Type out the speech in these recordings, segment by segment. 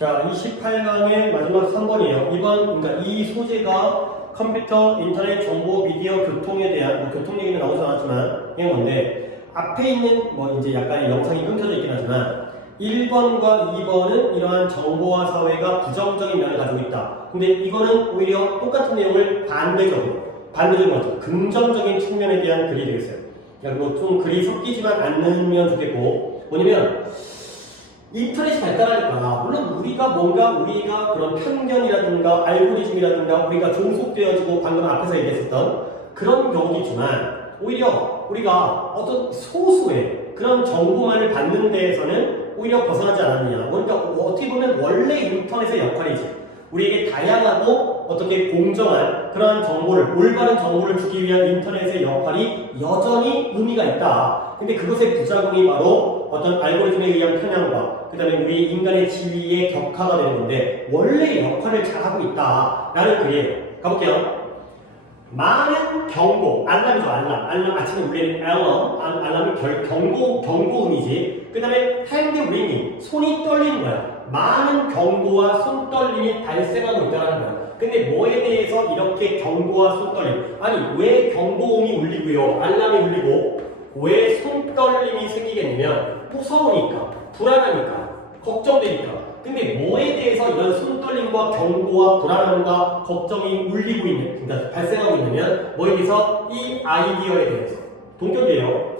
자, 28강의 마지막 3번이에요. 이번, 그러니까 이 소재가 컴퓨터, 인터넷, 정보, 미디어, 교통에 대한, 교통 얘기는 나오지 않았지만, 이런 건데, 앞에 있는, 이제 약간의 영상이 끊겨져 있긴 하지만, 1번과 2번은 이러한 정보화 사회가 부정적인 면을 가지고 있다. 근데 이거는 오히려 똑같은 내용을 반대적으로, 긍정적인 측면에 대한 글이 되겠어요. 그러니까 좀 글이 섞이지만 않으면 좋겠고, 뭐냐면, 인터넷이 발달하니까 물론 우리가 그런 편견이라든가 알고리즘이라든가 우리가 종속되어지고 방금 앞에서 얘기했었던 그런 경우도 있지만 오히려 우리가 어떤 소수의 그런 정보만을 받는 데에서는 오히려 벗어나지 않았느냐. 그러니까 어떻게 보면 원래 인터넷의 역할이지. 우리에게 다양하고 어떻게 공정한 그런 정보를, 올바른 정보를 주기 위한 인터넷의 역할이 여전히 의미가 있다. 근데 그것의 부작용이 바로 어떤 알고리즘에 의한 편향과 그 다음에 우리 인간의 지위의 격화가 되는 건데 원래 역할을 잘하고 있다라는 글이에요. 가볼게요. 많은 경고, 알람이죠, 알람 아침에 우리는 알람은 경고음이지. 그 다음에 hand wringing, 손이 떨리는 거야. 많은 경고와 손떨림이 발생하고 있다는 거야. 근데 뭐에 대해서 이렇게 경고와 손떨림? 아니, 왜 경고음이 울리고요, 알람이 울리고 왜 손떨림이 생기겠냐면 무서우니까, 불안하니까, 걱정되니까. 근데 뭐에 대해서 이런 손떨림과 경고와 불안함과 걱정이 울리고 있는, 그러니까 발생하고 있냐면 뭐에 대해서? 이 아이디어에 대해서. 동격이에요.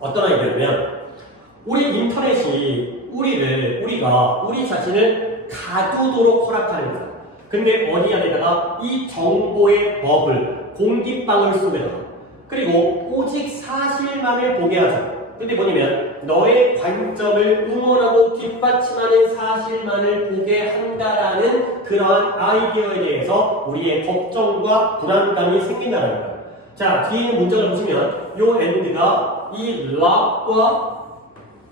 어떤 아이디어냐면 우리 인터넷이 우리가 우리 자신을 가두도록 허락하는 거야. 근데 어디 안에다가 이 정보의 버블, 공기방울 속에다가, 그리고 오직 사실만을 보게 하자. 근데 뭐냐면 너의 관점을 응원하고 뒷받침하는 사실만을 보게 한다라는 그러한 아이디어에 대해서 우리의 걱정과 불안감이 생긴다는 거예요. 자, 뒤에 있는 문장을 보시면 요 end가 이 lock과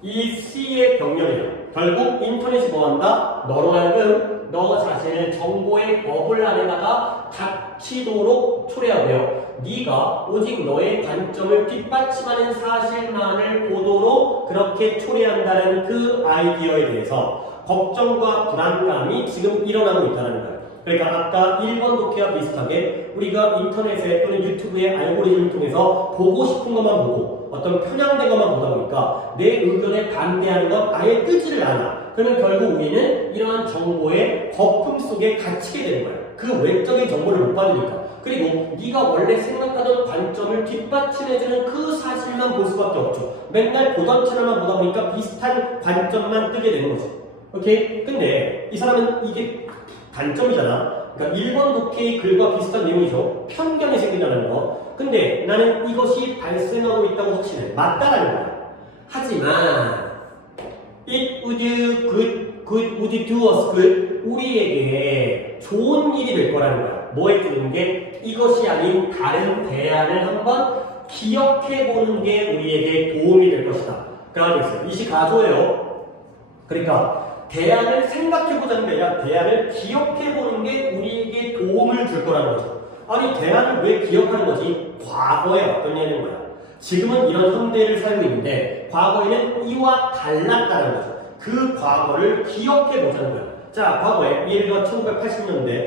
이 C의 병렬이에요. 결국 인터넷이 뭐한다? 너로 하여금 너 자신을 정보의 버블 안에다가 닫히도록 초래하고요. 네가 오직 너의 관점을 뒷받침하는 사실만을 보도록 그렇게 초래한다는 그 아이디어에 대해서 걱정과 불안감이 지금 일어나고 있다는 거예요. 그러니까 아까 1번 독해와 비슷하게 우리가 인터넷에 또는 유튜브의 알고리즘을 통해서 보고 싶은 것만 보고 어떤 편향된 것만 보다 보니까 내 의견에 반대하는 건 아예 뜨지를 않아. 그러면 결국 우리는 이러한 정보의 거품 속에 갇히게 되는 거예요. 그 외적인 정보를 못 받으니까. 그리고 네가 원래 생각하던 관점을 뒷받침해주는 그 사실만 볼 수밖에 없죠. 맨날 보던 채널만 보다 보니까 비슷한 관점만 뜨게 되는 거죠. 오케이? 근데 이 사람은 이게 단점이잖아. 그러니까 1번 독해의 글과 비슷한 내용이죠. 편견이 생긴다는 거. 근데 나는 이것이 발생하고 있다고 확신해. 맞다라는 거야. 하지만 it would do us good. 우리에게 좋은 일이 될 거라는 거야. 뭐에 뜨는 게? 이것이 아닌 다른 대안을 한번 기억해보는 게 우리에게 도움이 될 것이다. 그러고 있어요. 이시 가조예요. 그러니까 대안을 생각해보자는 게 아니라 대안을 기억해보는 게 우리에게 도움을 줄 거라는 거죠. 아니, 대안을 왜 기억하는 거지? 과거에 어떤 일인 거야. 지금은 이런 현대를 살고 있는데 과거에는 이와 달랐다는 거죠. 그 과거를 기억해보자는 거야. 자, 과거에 예를 들어 1980년도에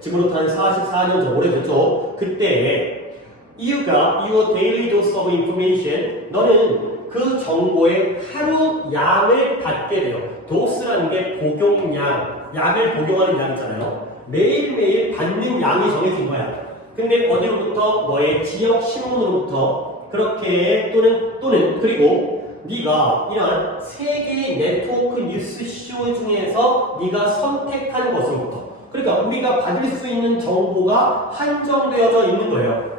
지금부터 한 44년 전 오래됐죠. 그때 이유가 your daily dose of information, 너는 그 정보의 하루 양을 받게 돼요. 도스라는 게 복용량, 약을 복용하는 양이잖아요. 매일매일 받는 양이 정해진 거야. 근데 어디로부터? 너의 지역 신문으로부터. 그렇게 또는 그리고 네가 이런 세 개의 네트워크 뉴스쇼 중에서 네가 선택한 것으로부터. 그러니까 우리가 받을 수 있는 정보가 한정되어져 있는 거예요.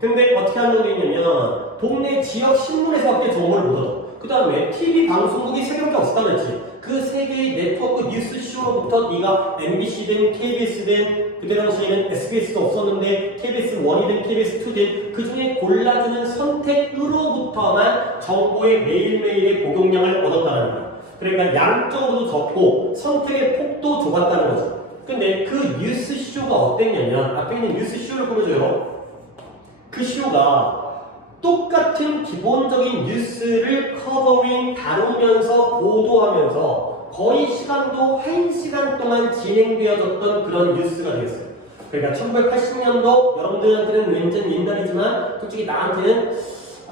근데 어떻게 한정되어 있냐면 동네 지역 신문에서밖에 정보를 못 얻어. 그 다음에 TV 방송국이 세 개밖에 없었다고 했지. 그 세 개의 네트워크 뉴스쇼로부터 네가 MBC든 KBS든 그때 당시에는 SBS도 없었는데 KBS 1이든 KBS 2든 그 중에 골라주는 선택으로부터만 정보의 매일매일의 복용량을 얻었다는 거야. 그러니까 양적으로도 적고 선택의 폭도 좁았다는 거죠. 근데 그 뉴스쇼가 어땠냐면 앞에 있는 뉴스쇼를 보여줘요. 그 쇼가 똑같은 기본적인 뉴스를 커버링 다루면서 보도하면서 거의 시간도 1시간 동안 진행되어졌던 그런 뉴스가 되었어요. 그러니까 1980년도 여러분들한테는 완전 옛날이지만 솔직히 나한테는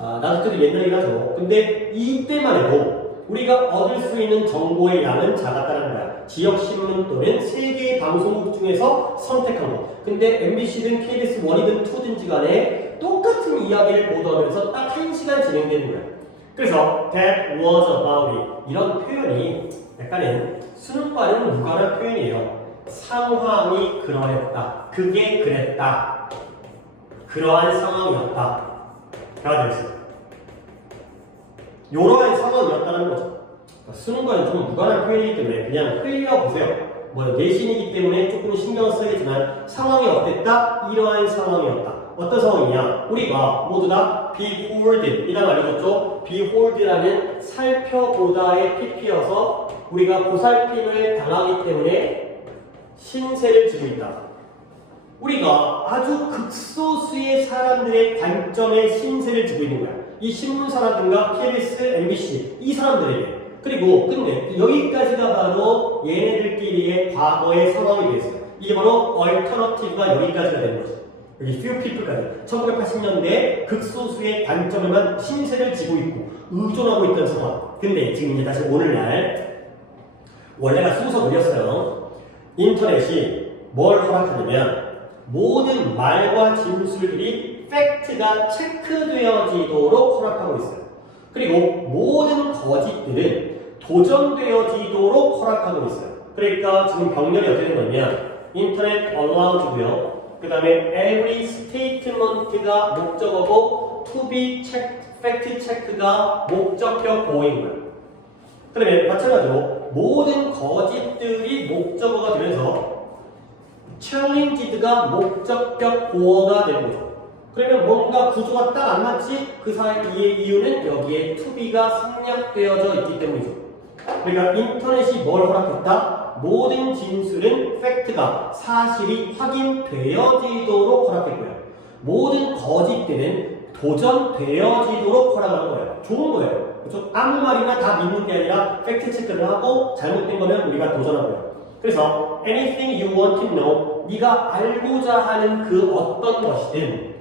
나한테도 옛날이긴 하죠. 근데 이때만 해도 우리가 얻을 수 있는 정보의 양은 작았다는 거야. 지역신문 또는 세계의 방송국 중에서 선택한 거. 근데 MBC든 KBS 1이든 2든지 간에 똑같은 이야기를 보도하면서 딱 1시간 진행되는 거야. 그래서 that was about it. 이런 표현이 약간은 수능과는 무관한 표현이에요. 상황이 그러했다. 그게 그랬다. 그러한 상황이었다. 가 되었어요. 이러한 상황이었다는 거죠. 수능과는 좀 무관한 표현이기 때문에 그냥 흘려보세요. 내신이기 때문에 조금 신경을 써야겠지만 상황이 어땠다? 이러한 상황이었다. 어떤 상황이냐? 우리가 모두 다 behold 이라고 알려줬죠? behold라는 살펴보다의 pp여서 우리가 보살핌을 당하기 때문에 신세를 지고 있다. 우리가 아주 극소수의 사람들의 관점에 신세를 지고 있는 거야. 이 신문사라든가 KBS, MBC 이 사람들에게. 그리고 근데 여기까지가 바로 얘네들끼리의 과거의 상황이 되었어요. 이게 바로 alternative가 여기까지가 되는 거죠. 여기 few people까지 1980년대 극소수의 관점에만 신세를 지고 있고 의존하고 있던 상황. 근데 지금 이제 다시 오늘날 원래가 순서 느렸어요. 인터넷이 뭘 허락하냐면 모든 말과 진술들이 팩트가 체크되어지도록 허락하고 있어요. 그리고 모든 거짓들은 도전되어지도록 허락하고 있어요. 그러니까 지금 병렬이 어떻게 된 거냐면 인터넷 allowed고요. 그 다음에 every statement가 목적어고 to be checked, fact check가 목적격 보호인 거예요. 그 다음에 마찬가지로 모든 거짓들이 목적어가 되면서 challenged가 목적격 보어가 되는 거죠. 그러면 뭔가 구조가 딱 안 맞지? 그 사이의 이유는 여기에 to be가 생략되어져 있기 때문이죠. 그러니까 인터넷이 뭘 허락했다? 모든 진술은 팩트가 사실이 확인되어지도록 허락했고요. 모든 거짓들은 도전되어지도록 허락하는 거예요. 좋은 거예요. 그렇죠? 아무 말이나 다 믿는 게 아니라 팩트 체크를 하고 잘못된 거면 우리가 도전하고요. 그래서 anything you want to know, 네가 알고자 하는 그 어떤 것이든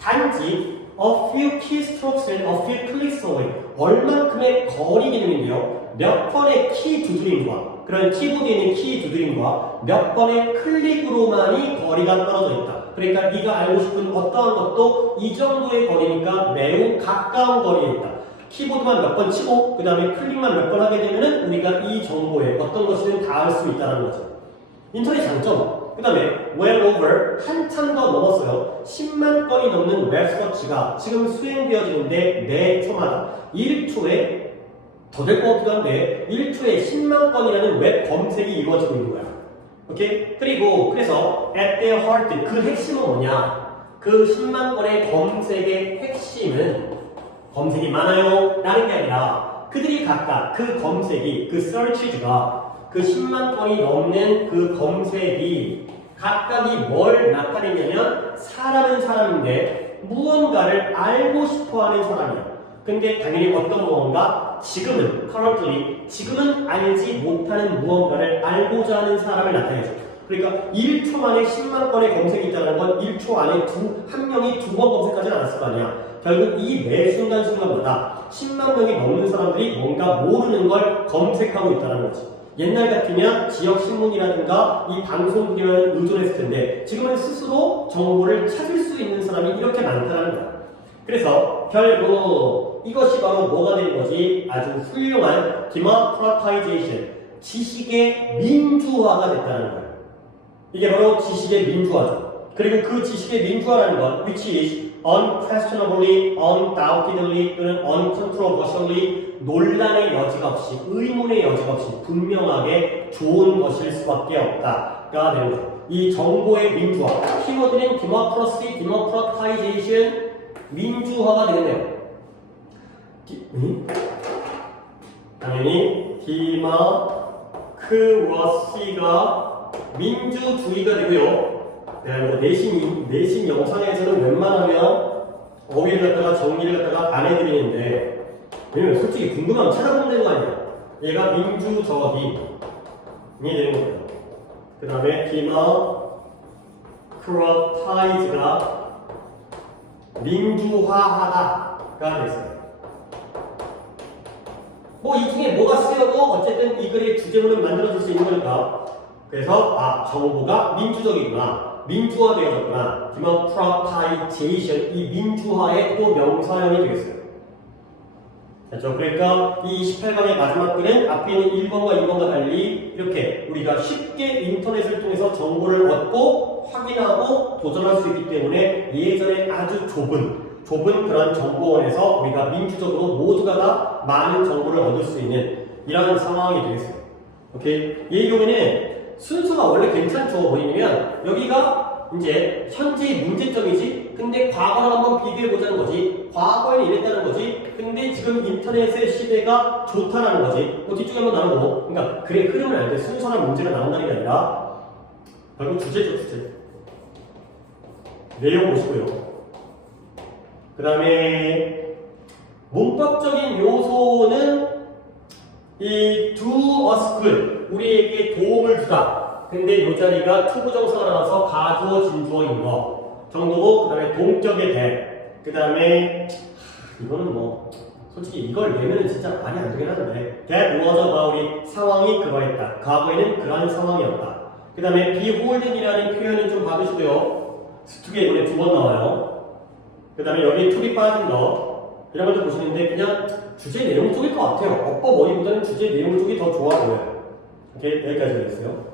단지 a few keystrokes and a few clicks away, 얼만큼의 거리 기능인데요. 몇 번의 키 두드림과 그런 키보드에 있는 키 두드림과 몇 번의 클릭으로만이 거리가 떨어져 있다. 그러니까 네가 알고 싶은 어떠한 것도 이 정도의 거리니까 매우 가까운 거리에 있다. 키보드만 몇 번 치고 그 다음에 클릭만 몇 번 하게 되면은 우리가 이 정보에 어떤 것이든 다 알 수 있다는 거죠. 인터넷 장점. 그 다음에 well over 한참 더 넘었어요. 10만 건이 넘는 웹서치가 지금 수행되어지는데 매 초마다 1초에 더 될 것 같기도 한데 1초에 10만 건이라는 웹 검색이 이루어지고 있는 거야. 오케이? 그리고 그래서 at their heart 그 핵심은 뭐냐? 그 10만 건의 검색의 핵심은 검색이 많아요 라는 게 아니라 그들이 각각 그 검색이 그 search가 그 10만 건이 넘는 그 검색이 각각이 뭘 나타내냐면 사람은 사람인데 무언가를 알고 싶어하는 사람이야. 근데 당연히 어떤 무언가 지금은 currently 지금은 알지 못하는 무언가를 알고자 하는 사람을 나타내죠. 그러니까 1초 만에 10만 건의 검색이 있다는 건 1초 안에 한 명이 2번 검색하지는 않았을 거 아니야. 결국 이 매 순간순간마다 10만 명이 넘는 사람들이 뭔가 모르는 걸 검색하고 있다는 거지. 옛날 같으면 지역신문이라든가 이 방송국에만 의존했을 텐데 지금은 스스로 정보를 찾을 수 있는 사람이 이렇게 많다는 거야. 그래서 결국 이것이 바로 뭐가 된 거지? 아주 훌륭한 democratization, 지식의 민주화가 됐다는 거야. 이게 바로 지식의 민주화죠. 그리고 그 지식의 민주화라는 건 which is unquestionably, undoubtedly 또는 uncontroversially 논란의 여지가 없이 의문의 여지가 없이 분명하게 좋은 것일 수밖에 없다가 되는 거죠. 이 정보의 민주화, 키워드는 democracy, democratization, 민주화가 되겠네요. 당연히 democracy가 민주주의가 되고요. 네, 뭐 내신 영상에서는 웬만하면 어휘를 갖다가 정리를 갖다가 안 해드리는데, 왜냐면 솔직히 궁금하면 찾아보면 되는 거 아니야. 얘가 민주적이 되는 거예요. 그 다음에 democratize가 민주화하다가 됐어요. 뭐 이 중에 뭐가 쓰여도 어쨌든 이 글의 주제문은 만들어질 수 있는 거니까. 그래서 정부가 민주적이구나, 민주화되었구나, democratization, 이 민주화의 또 명사형이 되겠어요. 그렇죠? 그러니까 이 28강의 마지막 글은 앞에 있는 1번과 2번과 달리 이렇게 우리가 쉽게 인터넷을 통해서 정보를 얻고 확인하고 도전할 수 있기 때문에 예전에 아주 좁은 그런 정보원에서 우리가 민주적으로 모두가 다 많은 정보를 얻을 수 있는 이런 상황이 되겠어요. 오케이? 이 경우에는 순서가 원래 괜찮죠. 뭐냐면 여기가 이제 현재의 문제점이지, 근데 과거를 한번 비교해보자는 거지, 과거에는 이랬다는 거지, 근데 지금 인터넷의 시대가 좋다는 거지, 뒤쪽에 한번 나누고, 그러니까 글의 흐름을 알 때 순서나 문제가 나온다는 게 아니라 결국 주제죠, 주제. 내용 보시고요. 그 다음에 문법적인 요소는 이 do us good, 우리에게 도움을 주다. 근데 이 자리가 투부정사가 나와서 가주어 진주어인 거 정도고, 그 다음에 동격의 대, 그 다음에 이거는 뭐 솔직히 이걸 내면은 진짜 말이 안 되긴 하는데, that was about, 상황이 그러했다, 과거에는 그러한 상황이었다. 그 다음에 be holding이라는 표현은 좀 봐주시고요. 스투게 이번에 2번 나와요. 그 다음에 여기 툴이 빠진 거 이런 것도 보시는데 그냥 주제 내용 쪽일 것 같아요. 어법 어휘보다는 주제 내용 쪽이 더 좋아 보여요. 오케이, 여기까지 하겠어요.